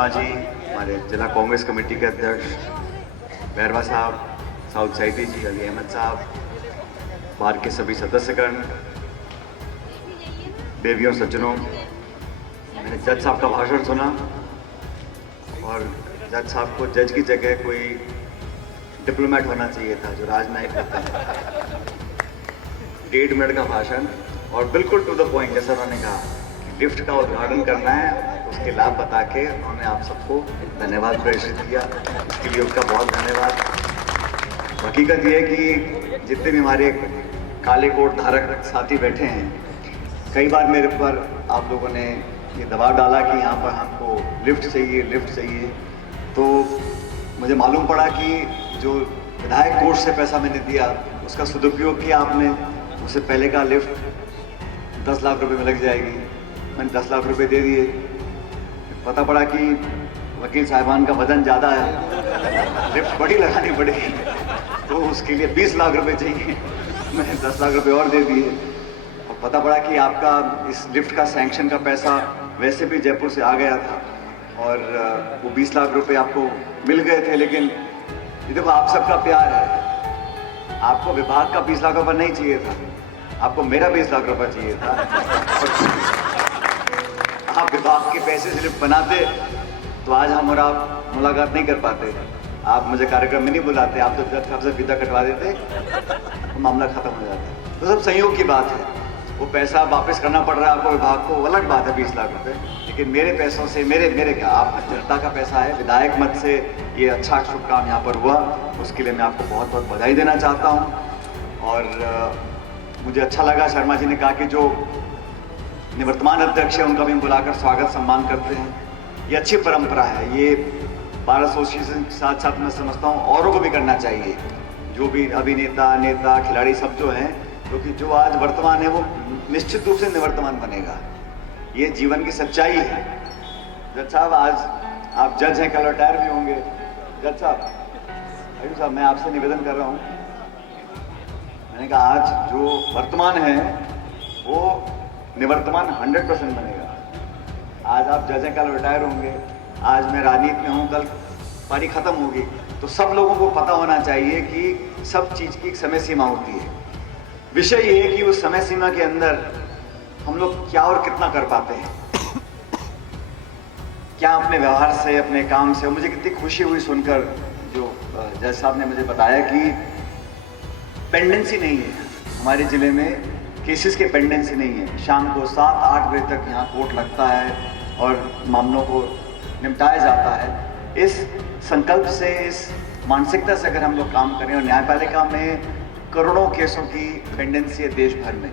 शर्मा जी, हमारे जिला कांग्रेस कमेटी के अध्यक्ष, बैरवा साहब, साउथ साइडी जी, अली अहमद साहब, बार के सभी सदस्यगण, देवियों सज्जनों, मैंने जज साहब का भाषण सुना और जज साहब को जज की जगह कोई डिप्लोमेट होना चाहिए था जो राजनयिक होता है। 1.5 मिनट का भाषण और बिल्कुल टू द पॉइंट, जैसा उन्होंने कहा कि लिफ्ट का उद्घाटन करना है, उसके लाभ बता के उन्होंने आप सबको धन्यवाद प्रेषित किया, इसके लिए उसका बहुत धन्यवाद। हकीकत ये है कि जितने भी हमारे काले कोट धारक साथी बैठे हैं, कई बार मेरे पर आप लोगों ने ये दबाव डाला कि यहाँ पर हमको लिफ्ट चाहिए, तो मुझे मालूम पड़ा कि जो विधायक कोष से पैसा मैंने दिया उसका सदुपयोग किया आपने। उससे पहले का लिफ्ट 10 लाख रुपए में लग जाएगी, मैंने 10 लाख रुपए दे दिए। पता पड़ा कि वकील साहिबान का वजन ज़्यादा है, लिफ्ट बड़ी लगानी पड़ेगी, तो उसके लिए 20 लाख रुपए चाहिए, मैंने 10 लाख रुपए और दे दिए। और पता पड़ा कि आपका इस लिफ्ट का सैंक्शन का पैसा वैसे भी जयपुर से आ गया था और वो 20 लाख रुपए आपको मिल गए थे। लेकिन ये देखो, आप सबका प्यार है, आपको विभाग का 20 लाख रुपए नहीं चाहिए था, आपको मेरा 20 लाख रुपए चाहिए था। आप विभाग के पैसे से लिफ्ट बनाते तो आज हम और आप मुलाकात नहीं कर पाते, आप मुझे कार्यक्रम में नहीं बुलाते, आप तो जज साहब से फीता कटवा देते तो मामला खत्म हो जाता। तो सब संयोग की बात है, वो पैसा वापस करना पड़ रहा है आपको विभाग को, अलग बात है 20 लाख रुपए, लेकिन मेरे पैसों से मेरे क्या, आप जनता का पैसा है, विधायक मत से ये अच्छा शुभ काम यहाँ पर हुआ, उसके लिए मैं आपको बहुत बहुत बधाई देना चाहता हूँ। और मुझे अच्छा लगा शर्मा जी ने कहा कि जो निवर्तमान अध्यक्ष है उनका भी बुलाकर स्वागत सम्मान करते हैं, ये अच्छी परंपरा है। ये बार एसोसिएशन के साथ साथ मैं समझता हूँ औरों को भी करना चाहिए, जो भी अभिनेता, नेता, खिलाड़ी सब जो हैं, क्योंकि जो आज वर्तमान है वो निश्चित रूप से निवर्तमान बनेगा, ये जीवन की सच्चाई है। जज साहब, आज आप जज हैं, कल रिटायर भी होंगे। जज साहब, अयूब साहब, मैं आपसे निवेदन कर रहा हूँ, मैंने कहा आज जो वर्तमान है वो निवर्तमान 100% बनेगा। आज आप जज हैं, कल रिटायर होंगे, आज मैं राजनीति में हूँ, कल पारी खत्म होगी, तो सब लोगों को पता होना चाहिए कि सब चीज़ की एक समय सीमा होती है। विषय ये है कि उस समय सीमा के अंदर हम लोग क्या और कितना कर पाते हैं, क्या अपने व्यवहार से, अपने काम से। मुझे कितनी खुशी हुई सुनकर जो जज साहब ने मुझे बताया कि पेंडेंसी नहीं है हमारे ज़िले में, केसेस के पेंडेंसी नहीं है। शाम को 7-8 बजे तक यहाँ कोर्ट लगता है और मामलों को निपटाया जाता है। इस संकल्प से, इस मानसिकता से अगर हम लोग काम करें, और न्यायपालिका में करोड़ों केसों की पेंडेंसी है देश भर में,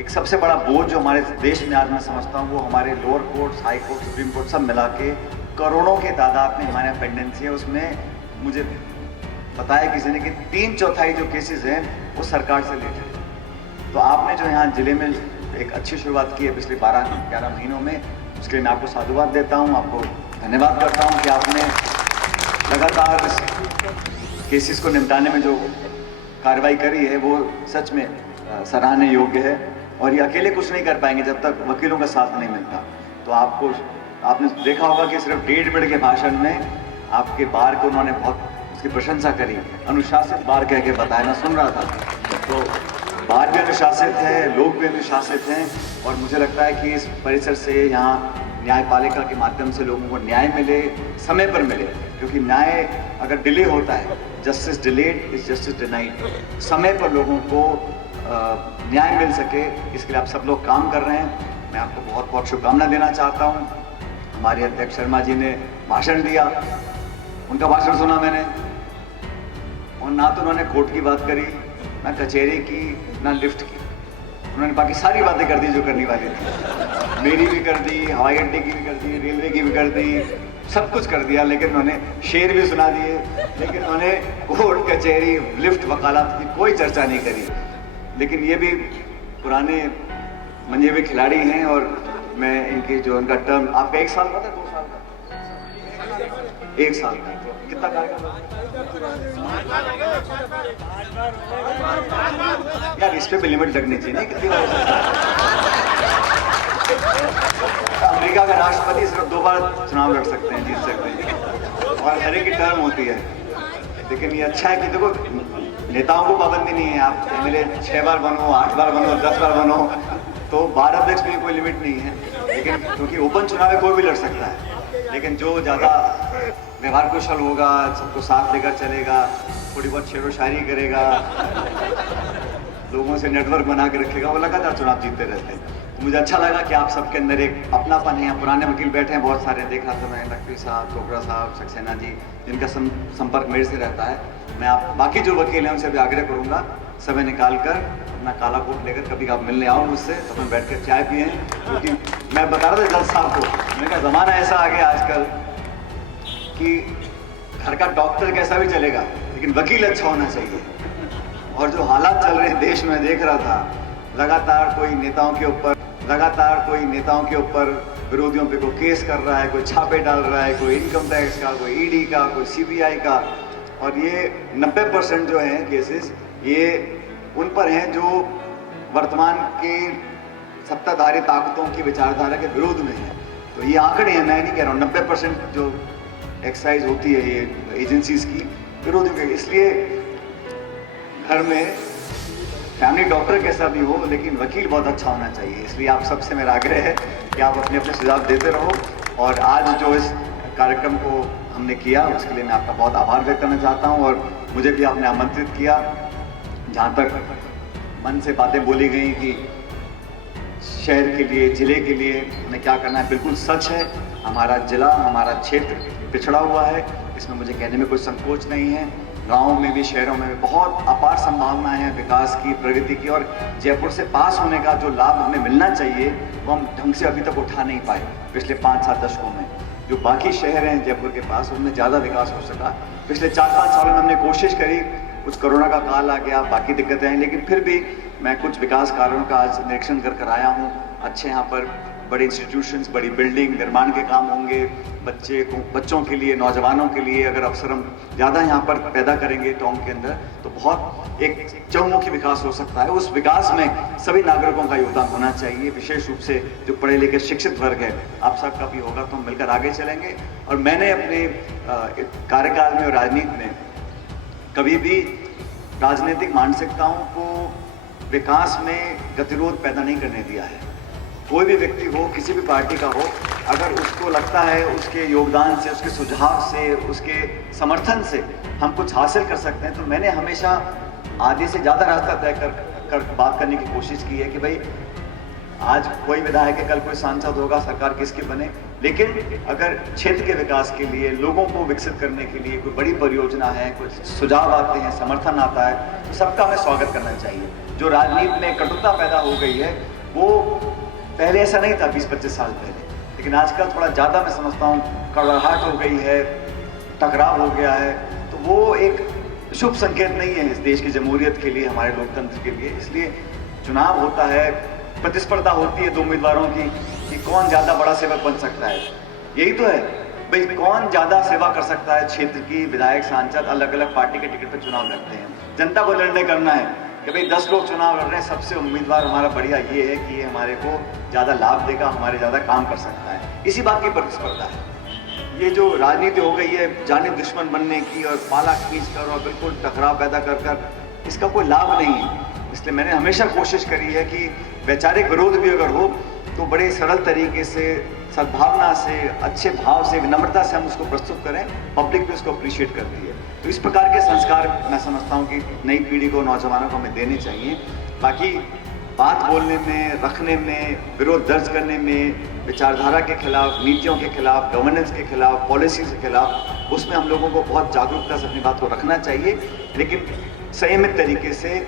एक सबसे बड़ा बोझ जो हमारे देश में आज मैं समझता हूँ वो हमारे lower court, high court, supreme court सब मिला के करोड़ों के तादाद में हमारे यहाँ पेंडेंसी है। उसमें मुझे बताया किसी ने कि 3/4 जो केसेस हैं वो सरकार से रिलेटेड है। तो आपने जो यहाँ जिले में एक अच्छी शुरुआत की है पिछले 12-11 महीनों में, उसके लिए मैं आपको साधुवाद देता हूँ, आपको धन्यवाद करता हूँ कि आपने लगातार इस केसेस को निपटाने में जो कार्रवाई करी है वो सच में सराहनीय योग्य है। और ये अकेले कुछ नहीं कर पाएंगे जब तक वकीलों का साथ नहीं मिलता। तो आपने देखा होगा कि सिर्फ 1.5 मिनट के भाषण में आपके बार को उन्होंने बहुत उसकी प्रशंसा करी, अनुशासित बार कह के बताया, मैं सुन रहा था। तो बार भी अनुशासित है, लोग भी अनुशासित हैं, और मुझे लगता है कि इस परिसर से यहाँ न्यायपालिका के माध्यम से लोगों को न्याय मिले, समय पर मिले, क्योंकि न्याय अगर डिले होता है, justice delayed is justice denied, समय पर लोगों को न्याय मिल सके, इसके लिए आप सब लोग काम कर रहे हैं। मैं आपको बहुत बहुत शुभकामनाएं देना चाहता हूँ। हमारे अध्यक्ष शर्मा जी ने भाषण दिया, उनका भाषण सुना मैंने, और ना तो उन्होंने कोर्ट की बात करी, ना कचहरी की, ना लिफ्ट की, उन्होंने बाकी सारी बातें कर दी जो करनी वाली थी। मेरी भी कर दी, हवाई अड्डे की भी कर दी, रेलवे की भी कर दी, सब कुछ कर दिया, लेकिन उन्होंने शेर भी सुना दिए, लेकिन उन्होंने कोर्ट, कचहरी, लिफ्ट, वकालत की कोई चर्चा नहीं करी। लेकिन ये भी पुराने मंजे हुए खिलाड़ी हैं, और मैं इनके जो उनका टर्म, आपका 1 साल का था, 2 साल का, 1 साल का, तो कितना कार्यकाल यार, इस पे भी लिमिट लगनी चाहिए, नहीं कितनी बार अमेरिका का राष्ट्रपति सिर्फ 2 बार चुनाव लड़ सकते हैं, जीत सकते हैं, और हर एक की टर्म होती है। लेकिन ये अच्छा है कि देखो नेताओं को पाबंदी नहीं है, आप मेरे 6 बार बनो, 8 बार बनो, 10 बार बनो, तो 12 अध्यक्ष में कोई लिमिट नहीं है। लेकिन क्योंकि ओपन चुनाव में कोई भी लड़ सकता है, लेकिन जो ज़्यादा व्यवहार कुशल होगा, सबको साथ लेकर चलेगा, थोड़ी बहुत शेरो शायरी करेगा, लोगों से नेटवर्क बना के रखेगा, वो लगातार चुनाव जीतते रहते हैं। तो मुझे अच्छा लगा कि आप सबके अंदर एक अपनापन है। पुराने वकील बैठे हैं बहुत सारे, देख रहा था मैं, नकवी साहब, टोकरा साहब, सक्सेना जी, जिनका संपर्क मेरे से रहता है। मैं आप बाकी जो वकील हैं उनसे भी आग्रह करूँगा, समय निकाल कर अपना काला कोट लेकर कभी आप मिलने आओ मुझसे, तो हम बैठ कर चाय पिए। क्योंकि मैं बता रहा था जज साहब को, मैंने कहा ज़माना ऐसा आ गया आजकल कि घर का डॉक्टर कैसा भी चलेगा, लेकिन वकील अच्छा होना चाहिए। और जो हालात चल रहे हैं देश में, देख रहा था, लगातार कोई नेताओं के ऊपर विरोधियों पे कोई केस कर रहा है, कोई छापे डाल रहा है, कोई इनकम टैक्स का, कोई ईडी का, कोई सीबीआई का, और ये 90% जो हैं केसेस ये उन पर हैं जो वर्तमान की सत्ताधारी ताकतों की विचारधारा के विरोध में है। तो ये आंकड़े हैं, मैं नहीं कह रहा हूँ, 90% जो एक्सरसाइज होती है ये एजेंसीज की विरोधियों के। इसलिए घर में फैमिली डॉक्टर कैसा भी हो, लेकिन वकील बहुत अच्छा होना चाहिए। इसलिए आप सबसे मेरा आग्रह है कि आप अपने अपने सुझाव देते रहो। और आज जो इस कार्यक्रम को हमने किया उसके लिए मैं आपका बहुत आभार व्यक्त करना चाहता हूँ। और मुझे भी आपने आमंत्रित किया, जहाँ तक मन से बातें बोली गई कि शहर के लिए, ज़िले के लिए हमें क्या करना है, बिल्कुल सच है। हमारा ज़िला, हमारा क्षेत्र पिछड़ा हुआ है, इसमें मुझे कहने में कोई संकोच नहीं है। गाँव में भी, शहरों में भी बहुत अपार संभावनाएं हैं विकास की, प्रगति की। और जयपुर से पास होने का जो लाभ हमें मिलना चाहिए वो हम ढंग से अभी तक उठा नहीं पाए पिछले 5-7 दशकों में। जो बाकी शहर हैं जयपुर के पास, उनमें ज़्यादा विकास हो सका। पिछले 4-5 सालों में हमने कोशिश करी, कुछ कोरोना का काल आ गया, बाकी दिक्कतें हैं, लेकिन फिर भी मैं कुछ विकास कार्यों का आज निरीक्षण कर आया हूँ। अच्छे यहाँ पर बड़े इंस्टीट्यूशंस, बड़ी बिल्डिंग निर्माण के काम होंगे। बच्चों के लिए, नौजवानों के लिए अगर अवसर हम ज़्यादा यहाँ पर पैदा करेंगे टाउन के अंदर, तो बहुत एक चहुमुखी विकास हो सकता है। उस विकास में सभी नागरिकों का योगदान होना चाहिए, विशेष रूप से जो पढ़े लिखे शिक्षित वर्ग है, आप सबका भी होगा, तो हम मिलकर आगे चलेंगे। और मैंने अपने कार्यकाल में और राजनीति में कभी भी राजनीतिक मानसिकताओं को विकास में गतिरोध पैदा नहीं करने दिया है। कोई भी व्यक्ति हो, किसी भी पार्टी का हो, अगर उसको लगता है उसके योगदान से, उसके सुझाव से, उसके समर्थन से हम कुछ हासिल कर सकते हैं, तो मैंने हमेशा आधे से ज़्यादा रास्ता तय कर बात करने की कोशिश की है कि भाई आज कोई विधायक है, कल कोई सांसद होगा, सरकार किसकी बने, लेकिन अगर क्षेत्र के विकास के लिए, लोगों को विकसित करने के लिए कोई बड़ी परियोजना है, कुछ सुझाव आते हैं, समर्थन आता है, तो सबका हमें स्वागत करना चाहिए। जो राजनीति में कटुता पैदा हो गई है वो पहले ऐसा नहीं था 20-25 साल पहले, लेकिन आजकल थोड़ा ज़्यादा मैं समझता हूँ कड़वाहट हो गई है, टकराव हो गया है। तो वो एक शुभ संकेत नहीं है इस देश की जमहूरियत के लिए, हमारे लोकतंत्र के लिए। इसलिए चुनाव होता है, प्रतिस्पर्धा होती है 2 उम्मीदवारों की कि कौन ज़्यादा बड़ा सेवक बन सकता है। यही तो है भाई, कौन ज़्यादा सेवा कर सकता है क्षेत्र की। विधायक, सांसद अलग अलग पार्टी के टिकट पर चुनाव लड़ते हैं, जनता को निर्णय करना है कि भाई 10 लोग चुनाव लड़ रहे हैं, सबसे उम्मीदवार हमारा बढ़िया ये है कि ये हमारे को ज़्यादा लाभ देगा, हमारे ज़्यादा काम कर सकता है। इसी बात की प्रतिस्पर्धा है। ये जो राजनीति हो गई है जाने दुश्मन बनने की और पाला खींच कर और बिल्कुल टकराव पैदा कर इसका कोई लाभ नहीं है। इसलिए मैंने हमेशा कोशिश करी है कि वैचारिक विरोध भी अगर हो तो बड़े सरल तरीके से, सद्भावना से, अच्छे भाव से, विनम्रता से हम उसको प्रस्तुत करें। पब्लिक भी उसको अप्रिशिएट करती है। तो इस प्रकार के संस्कार मैं समझता हूँ कि नई पीढ़ी को, नौजवानों को हमें देने चाहिए। बाकी बात बोलने में, रखने में, विरोध दर्ज करने में, विचारधारा के खिलाफ, नीतियों के खिलाफ, गवर्नेंस के खिलाफ, पॉलिसी के खिलाफ, उसमें हम लोगों को बहुत जागरूकता से अपनी बात को रखना चाहिए, लेकिन संयमित तरीके से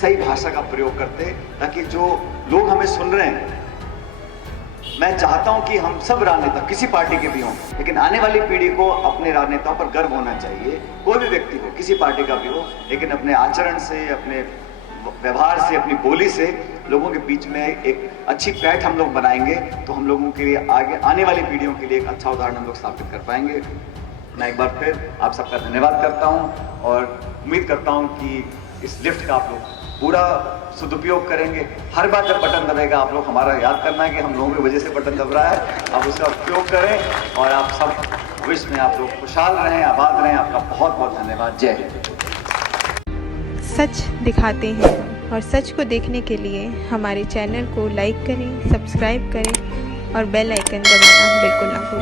सही भाषा का प्रयोग करते, ताकि जो लोग हमें सुन रहे हैं, मैं चाहता हूं कि हम सब राजनेता किसी पार्टी के भी हों, लेकिन आने वाली पीढ़ी को अपने राजनेताओं पर गर्व होना चाहिए। कोई भी व्यक्ति हो, किसी पार्टी का भी हो, लेकिन अपने आचरण से, अपने व्यवहार से, अपनी बोली से लोगों के बीच में एक अच्छी पैठ हम लोग बनाएंगे, तो हम लोगों के लिए आगे आने वाली पीढ़ियों के लिए एक अच्छा उदाहरण हम लोग स्थापित कर पाएंगे। मैं एक बार फिर आप सबका धन्यवाद करता हूं और उम्मीद करता हूं कि इस लिफ्ट का आप लोग पूरा सदुपयोग करेंगे। हर बार जब बटन दबेगा आप लोग हमारा याद करना है कि हम लोगों की वजह से बटन दब रहा है, आप उसका उपयोग करें और आप सब भविष्य में आप लोग खुशहाल रहें, आबाद रहें। आपका बहुत बहुत धन्यवाद। जय हिंद। सच दिखाते हैं और सच को देखने के लिए हमारे चैनल को लाइक करें, सब्सक्राइब करें और बेल आइकन दबाना बिल्कुल ना भूलें।